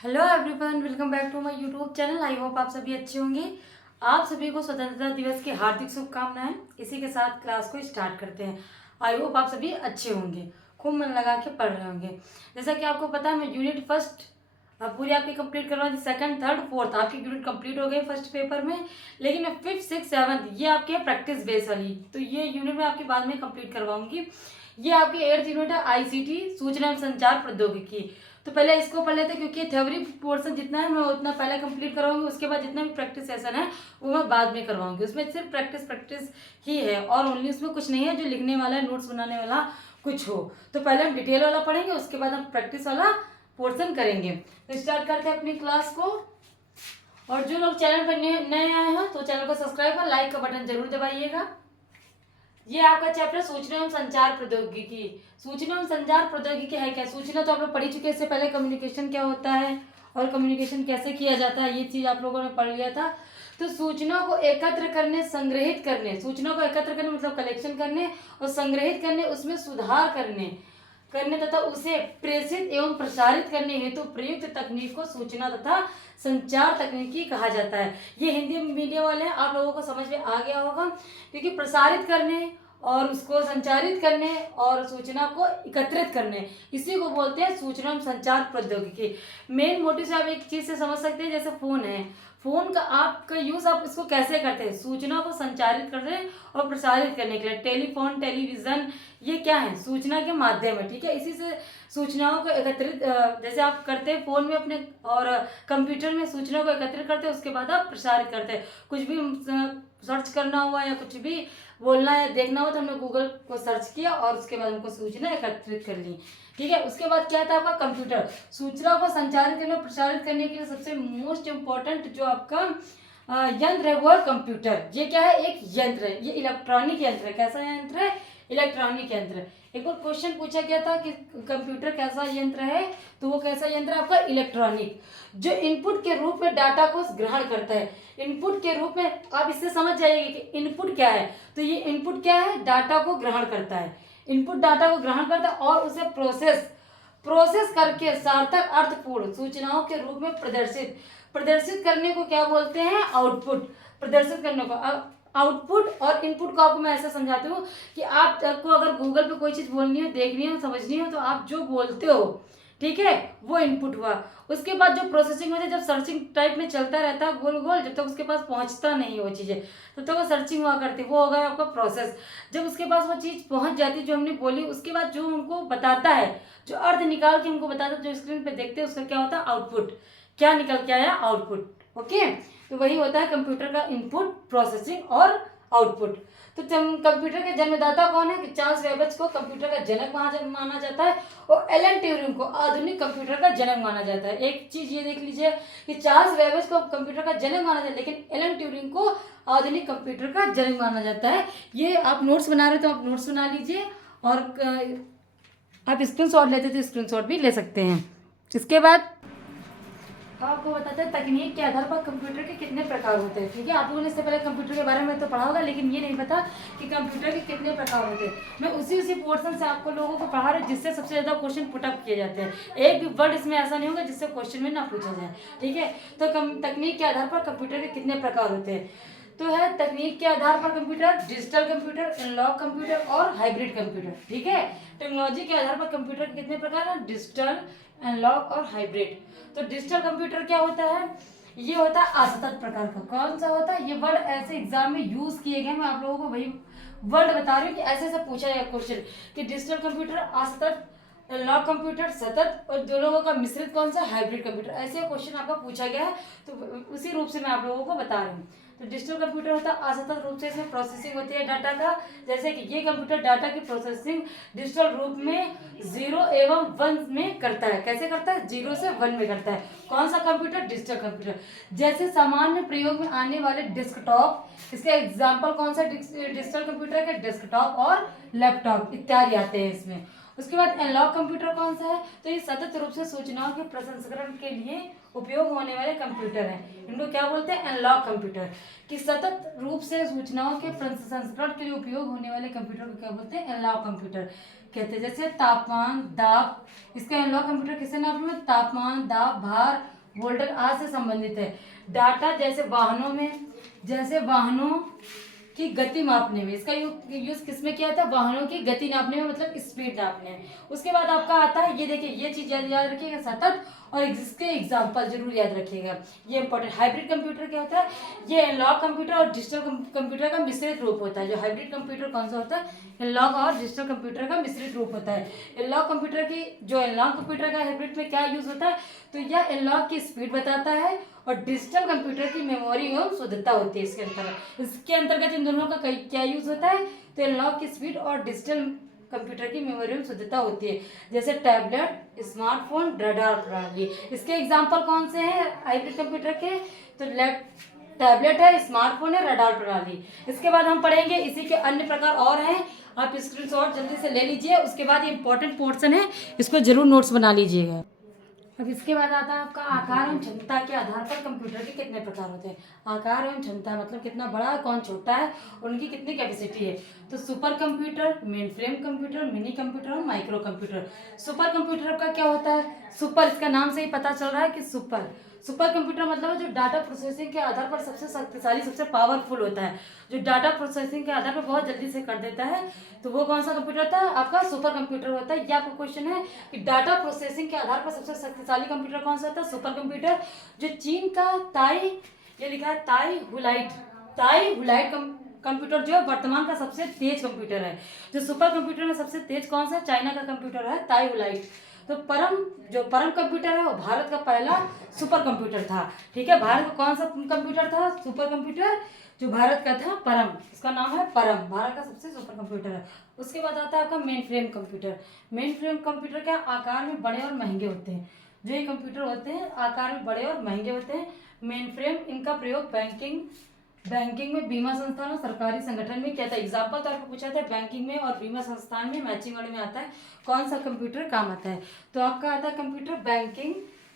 Hello everyone, welcome back to my YouTube channel. I hope आप सभी अच्छे होंगे। आप सभी को स्वतंत्रता दिवस की हार्दिक शुभकामनाएं। इसी के साथ क्लास को स्टार्ट करते हैं। आई होप आप सभी अच्छे होंगे, खूब मन लगा के पढ़ रहे होंगे। जैसा कि आपको पता है, मैं यूनिट फर्स्ट पूरी आपकी कंप्लीट करवा दी। सेकंड, थर्ड, फोर्थ आपकी यूनिट कंप्लीट हो गई फर्स्ट पेपर में, लेकिन मैं फिफ्थ, सिक्स, सेवन्थ ये आपके है प्रैक्टिस बेस वाली, तो ये यूनिट में आपकी बाद में कंप्लीट करवाऊंगी। ये आपकी एट्थ यूनिट है आईसीटी, सूचना एवं संचार प्रौद्योगिकी। तो पहले इसको पढ़ लेते हैं, क्योंकि थ्योरी पोर्शन जितना है मैं उतना पहले कंप्लीट करवाऊंगी। उसके बाद जितना भी प्रैक्टिस सेशन है वो मैं बाद में करवाऊंगी। उसमें सिर्फ प्रैक्टिस प्रैक्टिस ही है और ओनली, उसमें कुछ नहीं है जो लिखने वाला है, नोट्स बनाने वाला कुछ हो। तो पहले हम डिटेल वाला पढ़ेंगे, उसके बाद हम प्रैक्टिस वाला पोर्शन करेंगे। तो स्टार्ट करते हैं अपनी क्लास को। और जो लोग चैनल पर नए आए हैं तो चैनल को सब्सक्राइब और लाइक का बटन जरूर दबाइएगा। ये आपका चैप्टर सूचना एवं संचार प्रौद्योगिकी। सूचना एवं संचार प्रौद्योगिकी है क्या? सूचना तो आप लोग पढ़ ही चुके हैं। इससे पहले कम्युनिकेशन क्या होता है और कम्युनिकेशन कैसे किया जाता है, ये चीज आप लोगों ने पढ़ लिया था। तो सूचना को एकत्र करने, संग्रहित करने, सूचना को एकत्र करने मतलब कलेक्शन करने और संग्रहित करने, उसमें सुधार करने तथा उसे प्रेषित एवं प्रसारित करने हेतु प्रयुक्त तकनीक को सूचना तथा संचार तकनीकी कहा जाता है। ये हिंदी मीडियम वाले हैं, आप लोगों को समझ में आ गया होगा, क्योंकि प्रसारित करने और उसको संचारित करने और सूचना को एकत्रित करने, इसी को बोलते हैं सूचना एवं संचार प्रौद्योगिकी। मेन मोटिव से आप एक चीज से समझ सकते हैं, जैसे फोन है, फोन का आपका यूज आप इसको कैसे करते हैं? सूचना को संचारित करने और प्रसारित करने के लिए। टेलीफोन, टेलीविजन, ये क्या है? सूचना के माध्यम है, ठीक है। इसी से सूचनाओं को एकत्रित, जैसे आप करते हैं फोन में अपने और कंप्यूटर में सूचना को एकत्रित करते हैं, उसके बाद आप प्रसारित करते हैं। कुछ भी सर्च करना हुआ या कुछ भी बोलना या देखना हो तो हमने गूगल को सर्च किया और उसके बाद हमको सूचना एकत्रित कर ली, ठीक है। उसके बाद क्या था आपका कंप्यूटर। सूचना को संचारित करने और प्रसारित करने के लिए सबसे मोस्ट इम्पोर्टेंट जो आपका यंत्र है वो है कंप्यूटर। ये क्या है? एक यंत्र है, ये इलेक्ट्रॉनिक यंत्र है। कैसा यंत्र है? इलेक्ट्रॉनिक यंत्र। एक बार क्वेश्चन पूछा गया था कि कंप्यूटर कैसा यंत्र है, तो वो कैसा यंत्र है आपका? इलेक्ट्रॉनिक, जो इनपुट के रूप में डाटा को ग्रहण करता है। इनपुट के रूप में आप इससे समझ जाइएगा कि इनपुट क्या है। तो ये इनपुट क्या है? डाटा को ग्रहण करता है। इनपुट डाटा को ग्रहण करता है और उसे प्रोसेस करके सार्थक अर्थपूर्ण सूचनाओं के रूप में प्रदर्शित करने को क्या बोलते हैं? आउटपुट। प्रदर्शित करने को आउटपुट और इनपुट को आपको मैं ऐसा समझाती हूँ कि आपको अगर गूगल पे कोई चीज़ बोलनी हो, देखनी हो, समझनी हो, तो आप जो बोलते हो, ठीक है, वो इनपुट हुआ। उसके बाद जो प्रोसेसिंग होती है, जब सर्चिंग टाइप में चलता रहता है गोल गोल, जब तक उसके पास पहुंचता नहीं वो चीज़ें, तब तक वो सर्चिंग हुआ करती, वो होगा आपका प्रोसेस। जब उसके पास वो चीज़ पहुंच जाती जो हमने बोली, उसके बाद जो हमको बताता है, जो अर्थ निकाल के हमको बताता है, जो स्क्रीन पे देखते हैं, उसका क्या होता है? आउटपुट। क्या निकल के आया? आउटपुट। ओके, तो वही होता है कंप्यूटर का इनपुट, प्रोसेसिंग और आउटपुट। तो कंप्यूटर के जन्मदाता कौन है? चार्ल्स बेबेज को कंप्यूटर का जनक माना जाता है और एलन ट्यूरिंग को आधुनिक कंप्यूटर का जनक माना जाता है। एक चीज ये देख लीजिए कि चार्ल्स बेबेज को कंप्यूटर का जनक माना जाता है, लेकिन एलन ट्यूरिंग को आधुनिक कंप्यूटर का जनक माना जाता है। ये आप नोट्स बना रहे हो तो आप नोट्स बना लीजिए, और आप स्क्रीनशॉट लेते तो स्क्रीनशॉट भी ले सकते हैं। इसके बाद आपको बताते हैं तकनीक के आधार पर कंप्यूटर के कितने प्रकार होते हैं, ठीक है। आप लोगों ने इससे पहले कंप्यूटर के बारे में तो पढ़ा होगा, लेकिन ये नहीं पता कि कंप्यूटर के कितने प्रकार होते हैं। मैं उसी पोर्शन से आपको लोगों को पढ़ा रही हूँ जिससे सबसे ज़्यादा क्वेश्चन पुटअप किए जाते हैं। एक भी वर्ड इसमें ऐसा नहीं होगा जिससे क्वेश्चन में ना पूछा जाए, ठीक है। तो तकनीक के आधार पर कंप्यूटर के कितने प्रकार होते हैं, तो है तकनीक के आधार पर computer, digital computer, analogue computer और हाइब्रिड कंप्यूटर, ठीक है। टेक्नोलॉजी के आधार पर कंप्यूटर के कितने प्रकार हैं? डिजिटल, एनालॉग और हाइब्रिड। तो डिजिटल कंप्यूटर क्या होता है? ये होता है असतत प्रकार का। कौन सा होता है? ये वर्ड ऐसे एग्जाम में यूज किए गए, मैं आप लोगों को वही वर्ड बता रही हूँ कि ऐसे ऐसे पूछा जाए क्वेश्चन कि डिजिटल कंप्यूटर असतत, एनालॉग कंप्यूटर सतत, और दोनों का मिश्रित कौन सा? Hybrid computer. ऐसे क्वेश्चन आपका पूछा गया है, तो उसी रूप से मैं आप लोगों को बता रही हूँ। तो डिजिटल कंप्यूटर होता है असतत रूप से, इसमें प्रोसेसिंग होती है डाटा का, जैसे कि ये कंप्यूटर डाटा की प्रोसेसिंग डिजिटल रूप में 0 एवं 1 में करता है। कैसे करता है? 0 से 1 में करता है। कौन सा कंप्यूटर? Digital computer. जैसे सामान्य प्रयोग में आने वाले डेस्कटॉप, इसका एग्जाम्पल कौन सा डिजिटल कंप्यूटर के? डेस्कटॉप और लैपटॉप इत्यादि आते हैं इसमें। उसके बाद एनालॉग कंप्यूटर कौन सा है? तो ये सतत रूप से सूचनाओं के प्रसंस्करण के लिए उपयोग होने वाले कंप्यूटर हैं। इनको क्या बोलते हैं? Analogue computer. कि सतत रूप से सूचनाओं के प्रसंस्करण के लिए उपयोग होने वाले कंप्यूटर को क्या बोलते हैं? Analogue computer. कहते हैं। जैसे तापमान, दाब, इसका एनालॉग कंप्यूटर किससे नापने में? तापमान, दाब, भार, वोल्टेज आदि से संबंधित है। डाटा जैसे वाहनों की गति मापने में, इसका यूज किसमें किया था? वाहनों की गति नापने में, मतलब स्पीड नापने में। उसके बाद आपका आता है, ये देखिए, ये चीज याद रखिएगा, सतत और इसके एग्जाम्पल जरूर याद रखिएगा, ये इंपॉर्टेंट। हाइब्रिड कंप्यूटर क्या होता है? ये एनालॉग कंप्यूटर और डिजिटल कंप्यूटर का मिश्रित रूप होता है। जो हाइब्रिड कंप्यूटर कौन सा होता है? एनालॉग और डिजिटल कंप्यूटर का मिश्रित रूप होता है। एनालॉग कंप्यूटर का हाइब्रिड में क्या यूज होता है? तो यह एनालॉग की स्पीड बताता है और डिजिटल कंप्यूटर की मेमोरी एवं शुद्धता होती है इसके अंतर्गत इन दोनों का क्या यूज होता है? तो एनालॉग की स्पीड और डिजिटल कंप्यूटर की मेमोरी एवं शुद्धता होती है। जैसे टैबलेट, स्मार्टफोन, रडार प्रणाली। इसके एग्जाम्पल कौन से हैं हाइब्रिड कंप्यूटर के? तो टैबलेट है, स्मार्टफोन है, रडार प्रणाली। इसके बाद हम पढ़ेंगे इसी के अन्य प्रकार और हैं, आप स्क्रीनशॉट जल्दी से ले लीजिए। उसके बाद ये इंपॉर्टेंट पोर्शन है, इसको जरूर नोट्स बना लीजिएगा। अब इसके बाद आता है आपका आकार एवं क्षमता के आधार पर कंप्यूटर के कितने प्रकार होते हैं। आकार एवं क्षमता मतलब कितना बड़ा, कौन छोटा है और उनकी कितनी कैपेसिटी है। तो super computer, main frame computer, mini computer और माइक्रो कंप्यूटर। सुपर कंप्यूटर का क्या होता है? सुपर, इसका नाम से ही पता चल रहा है कि सुपर कंप्यूटर मतलब है जो डाटा प्रोसेसिंग के आधार पर सबसे शक्तिशाली, सबसे पावरफुल होता है, जो डाटा प्रोसेसिंग के आधार पर बहुत जल्दी से कर देता है। तो वो कौन सा कंप्यूटर होता है? आपका सुपर कंप्यूटर होता है। ये आपका क्वेश्चन है कि डाटा प्रोसेसिंग के आधार पर सबसे शक्तिशाली कंप्यूटर कौन सा होता है? Super computer. जो चीन का ये लिखा है ताई हुलाइट कंप्यूटर जो है वर्तमान का सबसे तेज कंप्यूटर है। जो सुपर कंप्यूटर में सबसे तेज कौन सा? चाइना का कंप्यूटर है ताई हुलाइट। तो परम कंप्यूटर है वो भारत का पहला सुपर कंप्यूटर था। ठीक है, भारत का कौन सा कंप्यूटर था? सुपर कंप्यूटर जो भारत का था परम, इसका नाम है परम, भारत का सबसे सुपर कंप्यूटर है। उसके बाद आता है आपका main frame computer. Main frame computer क्या? आकार में बड़े और महंगे होते हैं। जो ये कंप्यूटर होते हैं आकार में बड़े और महंगे होते हैं। मेन फ्रेम, इनका प्रयोग बैंकिंग में, बीमा संस्थान और सरकारी संगठन में किया था। एग्जाम्पल तो आपको पूछा था बैंकिंग में और बीमा संस्थान में, मैचिंग वर्ड में आता है कौन सा कंप्यूटर काम आता है? तो आपका आता है कंप्यूटर बैंकिंग,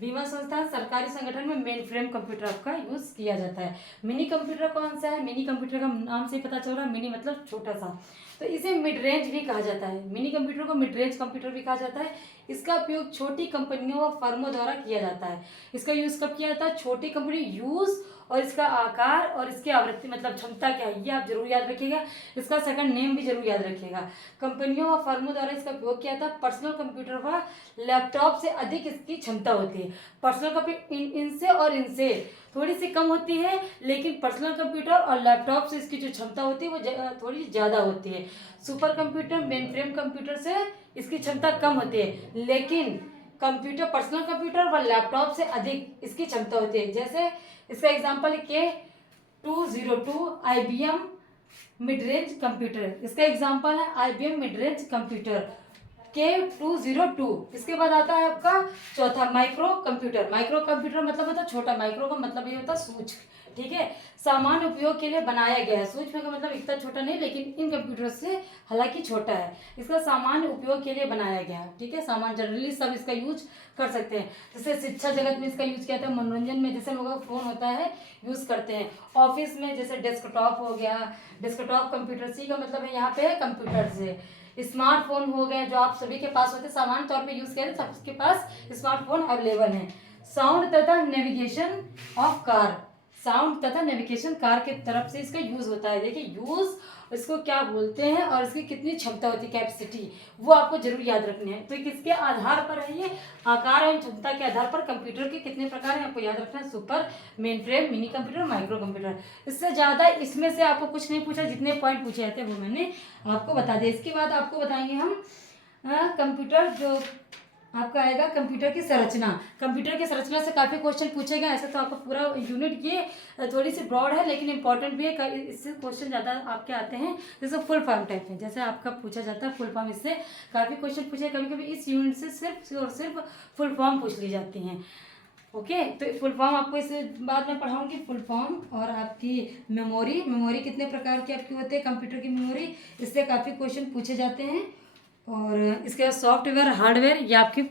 बीमा संस्थान, सरकारी संगठन में मेन फ्रेम कंप्यूटर आपका यूज किया जाता है। मिनी कंप्यूटर कौन सा है? मिनी कंप्यूटर का नाम से ही पता चल रहा है, मिनी मतलब छोटा सा, तो इसे मिड रेंज भी कहा जाता है। मिनी कंप्यूटर को मिड रेंज कंप्यूटर भी कहा जाता है। इसका उपयोग छोटी कंपनियों व फर्मों द्वारा किया जाता है। इसका यूज कब किया जाता है? छोटी कंपनी यूज, और इसका आकार और इसकी आवृत्ति मतलब क्षमता क्या है ये आप जरूर याद रखिएगा। इसका सेकंड नेम भी जरूर याद रखिएगा। कंपनियों व फर्मों द्वारा इसका उपयोग किया था। पर्सनल कंप्यूटर व लैपटॉप से अधिक इसकी क्षमता होती है। पर्सनल कंप्यूटर इनसे और इनसे थोड़ी सी कम होती है, लेकिन पर्सनल कंप्यूटर और लैपटॉप से इसकी जो क्षमता होती है वो थोड़ी ज़्यादा होती है। Super computer main frame computer से इसकी क्षमता कम होती है, लेकिन पर्सनल कंप्यूटर व लैपटॉप से अधिक इसकी क्षमता होती है। जैसे इसका एग्जांपल है K202 IBM mid range computer. इसका एग्जांपल है IBM mid range computer K202। इसके बाद आता है आपका चौथा माइक्रो कंप्यूटर। माइक्रो कंप्यूटर मतलब होता है छोटा, माइक्रो का मतलब ये होता है सूक्ष्म। ठीक है, सामान्य उपयोग के लिए बनाया गया है। सूक्ष्म का मतलब इतना छोटा नहीं, लेकिन इन कंप्यूटर से हालांकि छोटा है। इसका सामान्य उपयोग के लिए बनाया गया है। ठीक है, सामान्य जनरली सब इसका यूज कर सकते हैं। जैसे शिक्षा जगत में इसका यूज किया जाता है, मनोरंजन में जैसे लोगों का फोन होता है यूज करते हैं। ऑफिस में जैसे डेस्कटॉप हो गया, डेस्कटॉप कंप्यूटर, सी का मतलब है यहाँ पे कंप्यूटर से। स्मार्टफोन हो गए जो आप सभी के पास होते हैं, सामान्य तौर पे यूज करें, सबके पास स्मार्टफोन अवेलेबल है। साउंड तथा नेविगेशन ऑफ कार, साउंड तथा नेविगेशन कार के तरफ से इसका यूज होता है। देखिए यूज इसको क्या बोलते हैं और इसकी कितनी क्षमता होती है, कैपेसिटी, वो आपको जरूर याद रखनी है। तो किसके आधार पर है ये? आकार और क्षमता के आधार पर कंप्यूटर के कितने प्रकार हैं आपको याद रखना है। Super, main frame, mini computer, micro computer. इससे ज़्यादा इसमें से आपको कुछ नहीं पूछा, जितने पॉइंट पूछे जाते हैं वो मैंने आपको बता दिया। इसके बाद आपको बताएंगे हम कंप्यूटर, जो आपका आएगा कंप्यूटर की संरचना। कंप्यूटर की संरचना से काफ़ी क्वेश्चन पूछे गए। ऐसे तो आपका पूरा यूनिट ये थोड़ी सी ब्रॉड है, लेकिन इंपॉर्टेंट भी है। इससे क्वेश्चन ज़्यादा आपके आते हैं, जैसे फुल फॉर्म टाइप में, जैसे आपका पूछा जाता है फुल फॉर्म, इससे काफ़ी क्वेश्चन पूछे। कभी कभी इस यूनिट से सिर्फ और सिर्फ फुल फॉर्म पूछ ली जाती हैं। ओके, तो फुल फॉर्म आपको इस बाद में पढ़ाऊंगी। फुल फॉर्म और आपकी मेमोरी कितने प्रकार की आपकी होती है कंप्यूटर की मेमोरी, इससे काफ़ी क्वेश्चन पूछे जाते हैं। और इसके बाद सॉफ्टवेयर, हार्डवेयर, या आपकी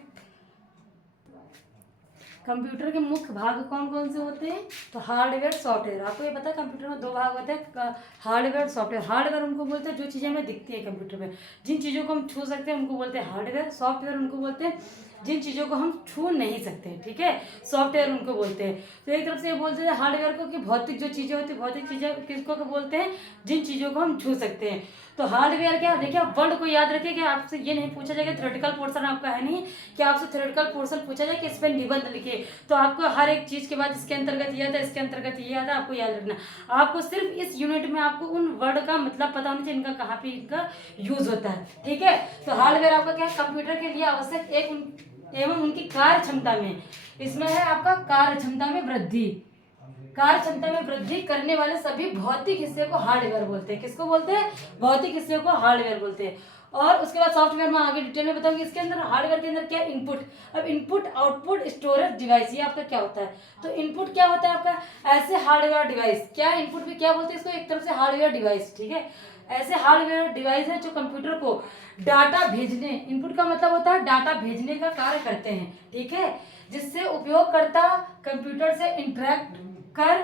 कंप्यूटर के मुख्य भाग कौन कौन से होते हैं? तो हार्डवेयर, सॉफ्टवेयर। आपको ये पता है कंप्यूटर में 2 भाग होते हैं, हार्डवेयर, सॉफ्टवेयर। हार्डवेयर उनको बोलते हैं जो चीज़ें हमें दिखती है कंप्यूटर में, जिन चीज़ों को हम छू सकते हैं उनको बोलते हैं हार्डवेयर। सॉफ्टवेयर उनको बोलते हैं जिन चीज़ों को हम छू नहीं सकते, ठीक है, सॉफ्टवेयर उनको बोलते हैं। तो एक तरफ से ये बोलते हैं हार्डवेयर को कि भौतिक जो चीज़ें होती है, भौतिक चीज़ें किसको को बोलते हैं? जिन चीज़ों को हम छू सकते हैं। तो हार्डवेयर क्या, देखिए वर्ड को याद रखिए कि आपसे ये नहीं पूछा जाएगा, थ्योरेटिकल पोर्शन आपका है नहीं कि आपसे थ्योरेटिकल पोर्शन पूछा जाए कि इस पर निबंध लिखिए, तो आपको हर एक चीज़ के बाद इसके अंतर्गत ये आता है, इसके अंतर्गत ये आता है, आपको याद रखना। आपको सिर्फ इस यूनिट में आपको उन वर्ड का मतलब पता होना चाहिए, इनका कहाँ पे इनका यूज होता है, ठीक है। तो हार्डवेयर आपका क्या है? कंप्यूटर के लिए आवश्यक एक एवं उनकी कार्य क्षमता में, इसमें है आपका कार्य क्षमता में वृद्धि, कार्य क्षमता में वृद्धि करने वाले सभी भौतिक हिस्से को हार्डवेयर बोलते हैं। किसको बोलते हैं? भौतिक हिस्से को हार्डवेयर बोलते हैं। और उसके बाद सॉफ्टवेयर में आगे डिटेल में बताऊंगी। इसके अंदर हार्डवेयर के अंदर क्या इनपुट, अब इनपुट आउटपुट स्टोरेज डिवाइस, ये आपका क्या होता है? तो इनपुट क्या होता है आपका? ऐसे हार्डवेयर डिवाइस, क्या इनपुट भी क्या बोलते हैं इसको? एक तरफ से हार्डवेयर डिवाइस, ठीक है, ऐसे हार्डवेयर डिवाइस है जो कंप्यूटर को डाटा भेजने, इनपुट का मतलब होता है डाटा भेजने का कार्य करते हैं, ठीक है, जिससे उपयोगकर्ता कंप्यूटर से इंटरेक्ट कर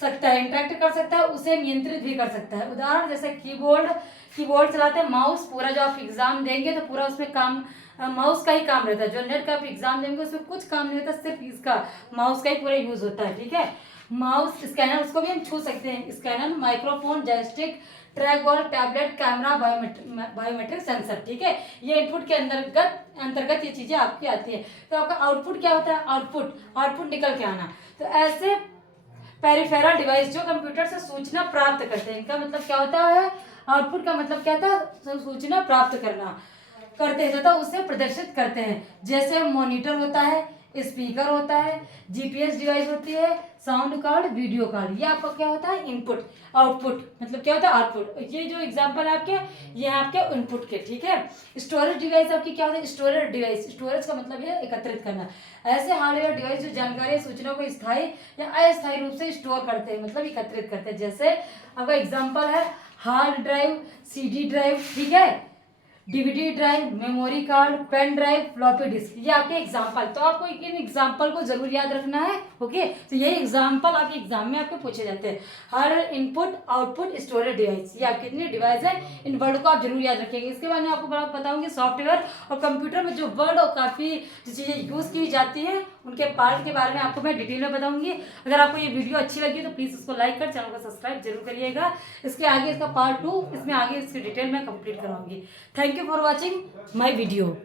सकता है, उसे नियंत्रित भी कर सकता है। उदाहरण जैसे कीबोर्ड चलाते हैं, माउस, पूरा जो आप एग्जाम देंगे तो पूरा उसमें काम माउस का ही काम रहता है। जो नेट का आप एग्जाम देंगे उसमें कुछ काम नहीं होता, सिर्फ इसका माउस का ही पूरा यूज होता है, ठीक है। माउस, स्कैनर, उसको भी हम छू सकते हैं, scanner, microphone, joystick, track ball, tablet, camera, biometric sensor, ठीक है, ये इनपुट के अंतर्गत ये चीजें आपकी आती है। तो आपका आउटपुट क्या होता है? आउटपुट निकल के आना। तो ऐसे पेरिफेरल डिवाइस जो कंप्यूटर से सूचना प्राप्त करते हैं, इनका मतलब क्या होता है? आउटपुट का मतलब क्या था? सूचना प्राप्त करते हैं तथा उसे प्रदर्शित करते हैं। जैसे मॉनिटर होता है, स्पीकर होता है, जीपीएस डिवाइस होती है, साउंड कार्ड, वीडियो कार्ड, ये आपका क्या होता है? इनपुट। आउटपुट मतलब क्या होता है? आउटपुट। ये जो एग्जांपल है आपके, ये आपके इनपुट के, ठीक है। स्टोरेज डिवाइस आपकी क्या होता है? स्टोरेज डिवाइस, स्टोरेज का मतलब है एकत्रित करना। ऐसे हार्डवेयर डिवाइस जो जानकारी सूचना को स्थायी या अस्थायी रूप से स्टोर करते हैं, मतलब एकत्रित करते हैं। जैसे आपका एग्जाम्पल है हार्ड ड्राइव, सीडी ड्राइव, ठीक है, DVD drive, memory card, pen drive, floppy disk, ये आपके एग्जाम्पल। तो आपको इन एग्जाम्पल को जरूर याद रखना है, ओके। तो यही एग्जाम्पल आपके एग्जाम में आपके पूछे जाते हैं। हर इनपुट, आउटपुट, स्टोरेज डिवाइस, ये आपके कितने डिवाइस है, इन वर्ड को आप जरूर याद रखेंगे। इसके बाद मैं आपको बताऊंगी सॉफ्टवेयर और कंप्यूटर में जो वर्ड और काफ़ी जो चीज़ें यूज़ की जाती हैं उनके पार्ट के बारे में आपको मैं डिटेल में बताऊंगी। अगर आपको ये वीडियो अच्छी लगी तो प्लीज़ उसको लाइक कर, चैनल को सब्सक्राइब जरूर करिएगा। इसके आगे इसका पार्ट 2, इसमें आगे इसकी डिटेल में कंप्लीट कराऊंगी। Thank you for watching my video.